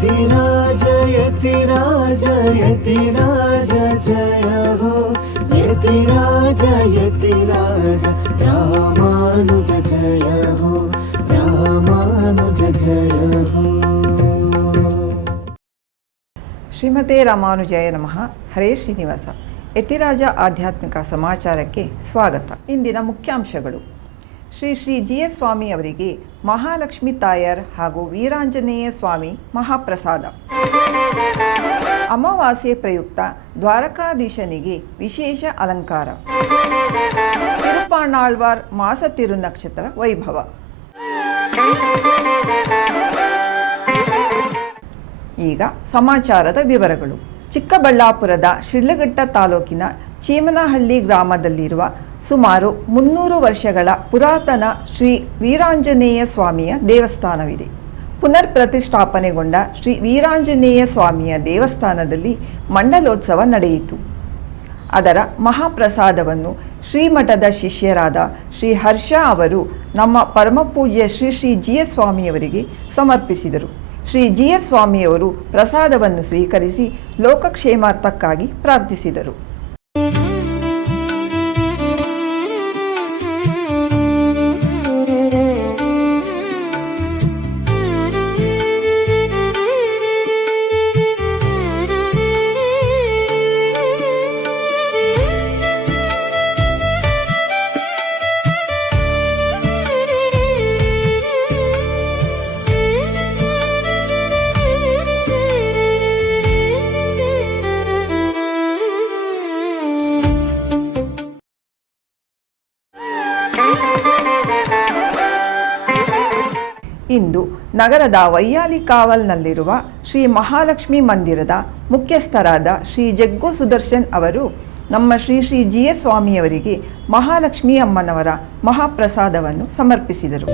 यतिराज यतिराज यतिराज जय हो यतिराज यतिराज रामानुज जय हो रामानुज जय हो। ಶ್ರೀಮತೆ ರಾಮಾನುಜಾಯ ನಮಃ. ಹರೇ ಶ್ರೀನಿವಾಸ. ಯತಿರಾಜ ಆಧ್ಯಾತ್ಮಿಕ ಸಮಾಚಾರಕ್ಕೆ ಸ್ವಾಗತ. ಇಂದಿನ ಮುಖ್ಯಾಂಶಗಳು: ಶ್ರೀ ಶ್ರೀ GS ಸ್ವಾಮಿ ಅವರಿಗೆ ಮಹಾಲಕ್ಷ್ಮಿ ತಾಯರ್ ಹಾಗೂ ವೀರಾಂಜನೇಯ ಸ್ವಾಮಿ ಮಹಾಪ್ರಸಾದ. ಅಮಾವಾಸ್ಯೆ ಪ್ರಯುಕ್ತ ದ್ವಾರಕಾಧೀಶನಿಗೆ ವಿಶೇಷ ಅಲಂಕಾರ. ತಿರುಪ್ಪಾಣಾಳ್ವಾರ್ ಮಾಸ ತಿರುನಕ್ಷತ್ರ ವೈಭವ. ಈಗ ಸಮಾಚಾರದ ವಿವರಗಳು. ಚಿಕ್ಕಬಳ್ಳಾಪುರದ ಶಿಡ್ಲಘಟ್ಟ ತಾಲೂಕಿನ ಚೀಮನಹಳ್ಳಿ ಗ್ರಾಮದಲ್ಲಿರುವ ಸುಮಾರು 300 ವರ್ಷಗಳ ಪುರಾತನ ಶ್ರೀ ವೀರಾಂಜನೇಯ ಸ್ವಾಮಿಯ ದೇವಸ್ಥಾನವಿದೆ. ಪುನರ್ ಪ್ರತಿಷ್ಠಾಪನೆಗೊಂಡ ಶ್ರೀ ವೀರಾಂಜನೇಯ ಸ್ವಾಮಿಯ ದೇವಸ್ಥಾನದಲ್ಲಿ ಮಂಡಲೋತ್ಸವ ನಡೆಯಿತು. ಅದರ ಮಹಾಪ್ರಸಾದವನ್ನು ಶ್ರೀಮಠದ ಶಿಷ್ಯರಾದ ಶ್ರೀ ಹರ್ಷ ಅವರು ನಮ್ಮ ಪರಮಪೂಜ್ಯ ಶ್ರೀ ಶ್ರೀ GS ಸ್ವಾಮಿಯವರಿಗೆ ಸಮರ್ಪಿಸಿದರು. ಶ್ರೀ GS ಸ್ವಾಮಿಯವರು ಪ್ರಸಾದವನ್ನು ಸ್ವೀಕರಿಸಿ ಲೋಕಕ್ಷೇಮಾರ್ಥಕ್ಕಾಗಿ ಪ್ರಾರ್ಥಿಸಿದರು. ಇಂದು ನಗರದ ವೈಯಾಲಿ ಕಾವಲ್ನಲ್ಲಿರುವ ಶ್ರೀ ಮಹಾಲಕ್ಷ್ಮಿ ಮಂದಿರದ ಮುಖ್ಯಸ್ಥರಾದ ಶ್ರೀ ಜಗ್ಗು ಸುದರ್ಶನ್ ಅವರು ನಮ್ಮ ಶ್ರೀ ಶ್ರೀ GS ಸ್ವಾಮಿಯವರಿಗೆ ಮಹಾಲಕ್ಷ್ಮಿ ಅಮ್ಮನವರ ಮಹಾಪ್ರಸಾದವನ್ನು ಸಮರ್ಪಿಸಿದರು.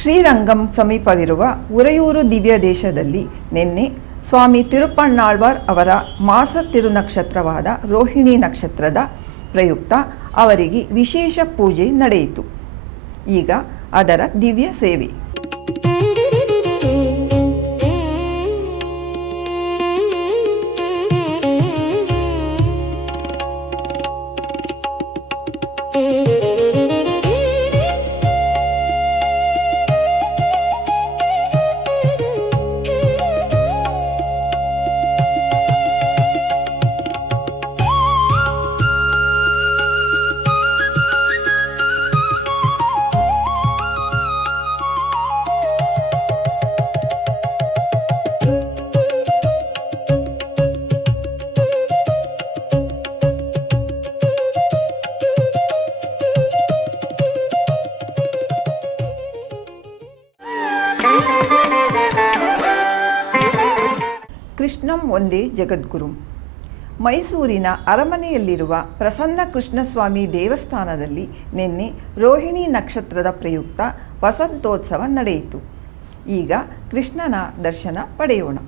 ಶ್ರೀರಂಗಂ ಸಮೀಪವಿರುವ ಉರೆಯೂರು ದಿವ್ಯ ದೇಶದಲ್ಲಿ ನಿನ್ನೆ ಸ್ವಾಮಿ ತಿರುಪ್ಪಣ್ಣಾಳ್ವಾರ್ ಅವರ ಮಾಸ ತಿರುನಕ್ಷತ್ರವಾದ ರೋಹಿಣಿ ನಕ್ಷತ್ರದ ಪ್ರಯುಕ್ತ ಅವರಿಗೆ ವಿಶೇಷ ಪೂಜೆ ನಡೆಯಿತು. ಈಗ ಅದರ ದಿವ್ಯ ಸೇವೆ. ಕೃಷ್ಣಂ ಒಂದೇ ಜಗದ್ಗುರು. ಮೈಸೂರಿನ ಅರಮನೆಯಲ್ಲಿರುವ ಪ್ರಸನ್ನ ಕೃಷ್ಣಸ್ವಾಮಿ ದೇವಸ್ಥಾನದಲ್ಲಿ ನಿನ್ನೆ ರೋಹಿಣಿ ನಕ್ಷತ್ರದ ಪ್ರಯುಕ್ತ ವಸಂತೋತ್ಸವ ನಡೆಯಿತು. ಈಗ ಕೃಷ್ಣನ ದರ್ಶನ ಪಡೆಯೋಣ.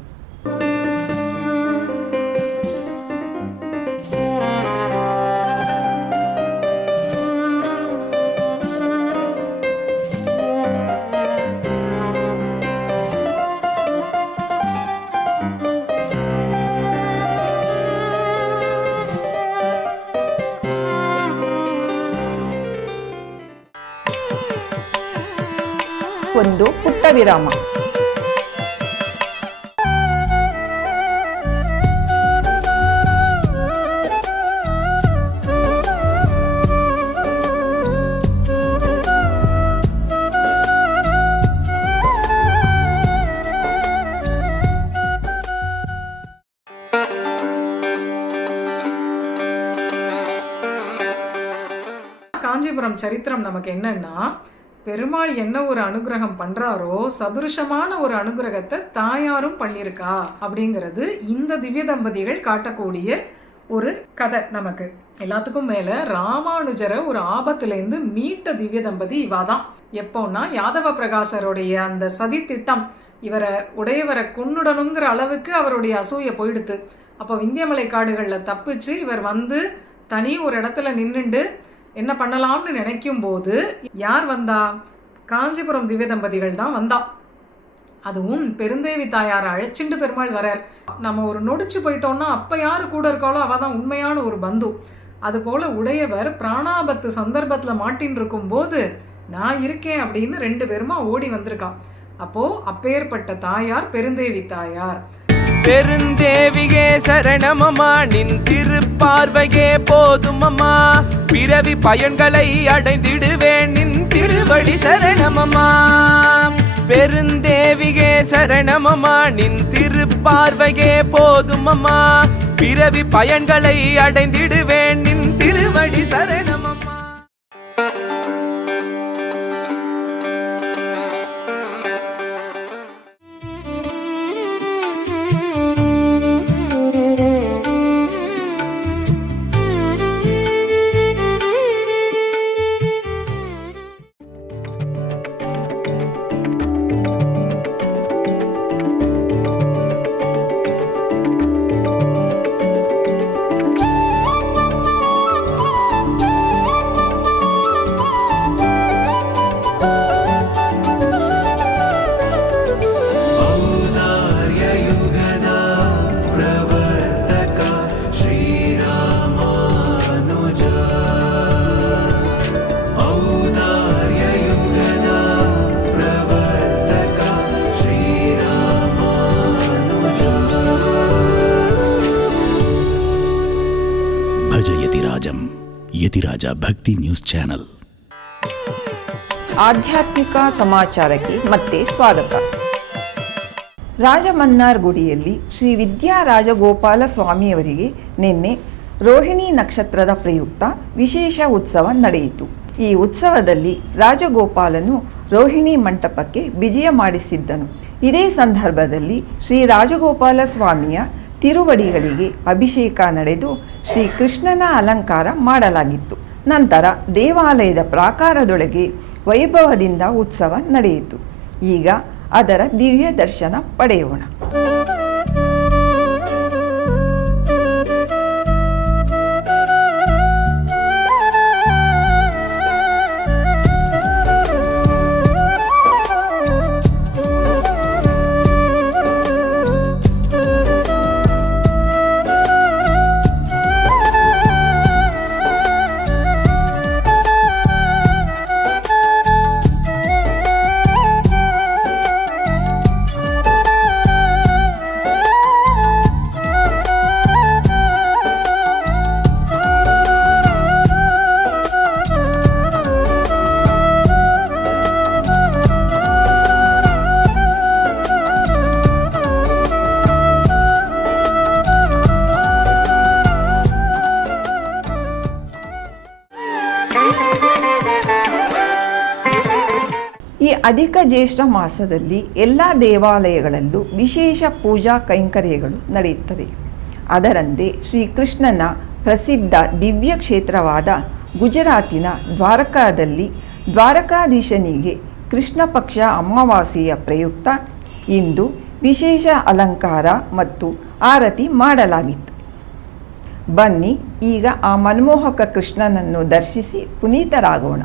ಒಂದು ಪುಟ್ಟ ವಿರಾಮ. காஞ்சிபுரம் சரித்திரம் நமக்கு என்னன்னா, பெருமாள் என்ன ஒரு அனுகிரகம் பண்றாரோ சதுருஷமான ஒரு அனுகிரகத்தை தாயாரும் பண்ணியிருக்கா அப்படிங்கிறது இந்த திவ்ய தம்பதிகள் காட்டக்கூடிய ஒரு கதை. நமக்கு எல்லாத்துக்கும் மேல ராமானுஜரை ஒரு ஆபத்திலேருந்து மீட்ட திவ்ய தம்பதி இவாதான். எப்போன்னா, யாதவ பிரகாசருடைய அந்த சதி திட்டம் இவரை உடையவரை கொன்னுடணுங்கிற அளவுக்கு அவருடைய அசூயை போயிடுத்து. அப்போ விந்தியமலை காடுகளில் தப்பிச்சு இவர் வந்து தனி ஒரு இடத்துல நின்றுண்டு என்ன பண்ணலாம்னு நினைக்கும் போது யார் வந்தா? காஞ்சிபுரம் திவ்ய தம்பதிகள் தான் வந்தா. அதுவும் பெருந்தேவி தாயார் அழைச்சிண்டு பெருமாள் வரார். நம்ம ஒரு நொடிச்சு போயிட்டோம்னா அப்போ யார் கூட இருக்காளோ அவள் தான் உண்மையான ஒரு பந்து. அதுபோல் உடையவர் பிராணாபத்து சந்தர்ப்பத்தில் மாட்டின்னு இருக்கும்போது நான் இருக்கேன் அப்படின்னு 2 பேருமா ஓடி வந்திருக்கான். அப்போது அப்பேற்பட்ட தாயார் பெருந்தேவி தாயார். பெருந்தேவியே சரணமம்மா, நின் திருப்பார்வையே போதுமம்மா, பிறவி பயன்களை அடைந்திடுவேன் நின் திருவடி சரணமம்மா. பெருந்தேவியே சரணமம்மா, நின் திருப்பார்வையே போதுமம்மா, பிறவி பயன்களை அடைந்திடுவேன் நின் திருவடி சரணமம்மா. ಯತಿರಾಜ ಭಕ್ತಿ ನ್ಯೂಸ್ ಚಾನೆಲ್. ಆಧ್ಯಾತ್ಮಿಕ ಸಮಾಚಾರಕ್ಕೆ ಮತ್ತೆ ಸ್ವಾಗತ. ರಾಜಮನ್ನಾರ್ ಗುಡಿಯಲ್ಲಿ ಶ್ರೀ ವಿದ್ಯಾ ರಾಜಗೋಪಾಲ ಸ್ವಾಮಿಯವರಿಗೆ ನಿನ್ನೆ ರೋಹಿಣಿ ನಕ್ಷತ್ರದ ಪ್ರಯುಕ್ತ ವಿಶೇಷ ಉತ್ಸವ ನಡೆಯಿತು. ಈ ಉತ್ಸವದಲ್ಲಿ ರಾಜಗೋಪಾಲನು ರೋಹಿಣಿ ಮಂಟಪಕ್ಕೆ ವಿಜಯ ಮಾಡಿಸಿದ್ದನು. ಇದೇ ಸಂದರ್ಭದಲ್ಲಿ ಶ್ರೀ ರಾಜಗೋಪಾಲ ಸ್ವಾಮಿಯ ತಿರುವಡಿಗಳಿಗೆ ಅಭಿಷೇಕ ನಡೆದು ಶ್ರೀ ಕೃಷ್ಣನ ಅಲಂಕಾರ ಮಾಡಲಾಗಿತ್ತು. ನಂತರ ದೇವಾಲಯದ ಪ್ರಾಕಾರದೊಳಗೆ ವೈಭವದಿಂದ ಉತ್ಸವ ನಡೆಯಿತು. ಈಗ ಅದರ ದಿವ್ಯ ದರ್ಶನ ಪಡೆಯೋಣ. ಈ ಅಧಿಕ ಜ್ಯೇಷ್ಠ ಮಾಸದಲ್ಲಿ ಎಲ್ಲ ದೇವಾಲಯಗಳಲ್ಲೂ ವಿಶೇಷ ಪೂಜಾ ಕೈಂಕರ್ಯಗಳು ನಡೆಯುತ್ತವೆ. ಅದರಂತೆ ಶ್ರೀಕೃಷ್ಣನ ಪ್ರಸಿದ್ಧ ದಿವ್ಯ ಕ್ಷೇತ್ರವಾದ ಗುಜರಾತಿನ ದ್ವಾರಕಾದಲ್ಲಿ ದ್ವಾರಕಾಧೀಶನಿಗೆ ಕೃಷ್ಣ ಪಕ್ಷ ಅಮಾವಾಸ್ಯೆಯ ಪ್ರಯುಕ್ತ ಇಂದು ವಿಶೇಷ ಅಲಂಕಾರ ಮತ್ತು ಆರತಿ ಮಾಡಲಾಗಿತ್ತು. ಬನ್ನಿ ಈಗ ಆ ಮನಮೋಹಕ ಕೃಷ್ಣನನ್ನು ದರ್ಶಿಸಿ ಪುನೀತರಾಗೋಣ.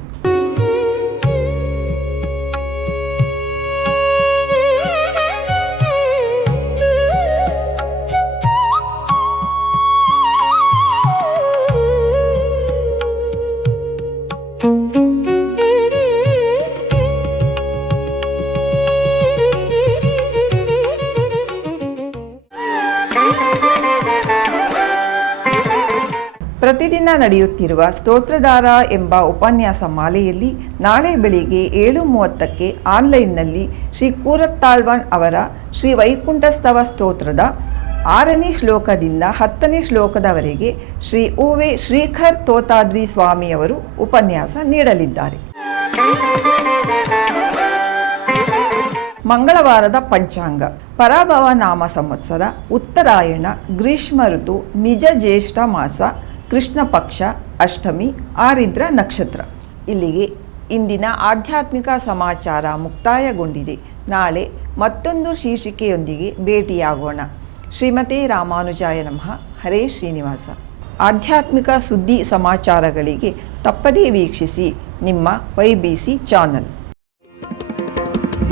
ಪ್ರತಿದಿನ ನಡೆಯುತ್ತಿರುವ ಸ್ತೋತ್ರಧಾರ ಎಂಬ ಉಪನ್ಯಾಸ ಮಾಲೆಯಲ್ಲಿ ನಾಳೆ ಬೆಳಿಗ್ಗೆ 7:30ಕ್ಕೆ ಆನ್ಲೈನ್ನಲ್ಲಿ ಶ್ರೀ ಕೂರತ್ತಾಳ್ವಾನ್ ಅವರ ಶ್ರೀ ವೈಕುಂಠಸ್ತವ ಸ್ತೋತ್ರದ 6ನೇ ಶ್ಲೋಕದಿಂದ 10ನೇ ಶ್ಲೋಕದವರೆಗೆ ಶ್ರೀ ಉವೆ ಶ್ರೀಖರ್ ತೋತಾದ್ರಿ ಸ್ವಾಮಿಯವರು ಉಪನ್ಯಾಸ ನೀಡಲಿದ್ದಾರೆ. ಮಂಗಳವಾರದ ಪಂಚಾಂಗ: ಪರಾಭವ ನಾಮ ಸಂವತ್ಸರ, ಉತ್ತರಾಯಣ, ಗ್ರೀಷ್ಮ ಋತು, ನಿಜ ಜ್ಯೇಷ್ಠ ಮಾಸ, ಕೃಷ್ಣ ಪಕ್ಷ, ಅಷ್ಟಮಿ, ಆರಿದ್ರ ನಕ್ಷತ್ರ. ಇಲ್ಲಿಗೆ ಇಂದಿನ ಆಧ್ಯಾತ್ಮಿಕ ಸಮಾಚಾರ ಮುಕ್ತಾಯಗೊಂಡಿದೆ. ನಾಳೆ ಮತ್ತೊಂದು ಶೀರ್ಷಿಕೆಯೊಂದಿಗೆ ಭೇಟಿಯಾಗೋಣ. ಶ್ರೀಮತೆ ರಾಮಾನುಜಾಯ ನಮಃ. ಹರೇ ಶ್ರೀನಿವಾಸ. ಆಧ್ಯಾತ್ಮಿಕ ಸುದ್ದಿ ಸಮಾಚಾರಗಳಿಗೆ ತಪ್ಪದೇ ವೀಕ್ಷಿಸಿ ನಿಮ್ಮ YBC ಚಾನಲ್.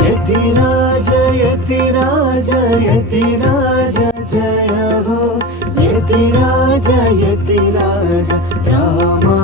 ಯತಿರಾಜ ಯತಿರಾಜ ಯತಿರಾಜ ಜಯ ಹೋ ಯತಿರಾಜ ಯತಿರಾಜ ರಾಮ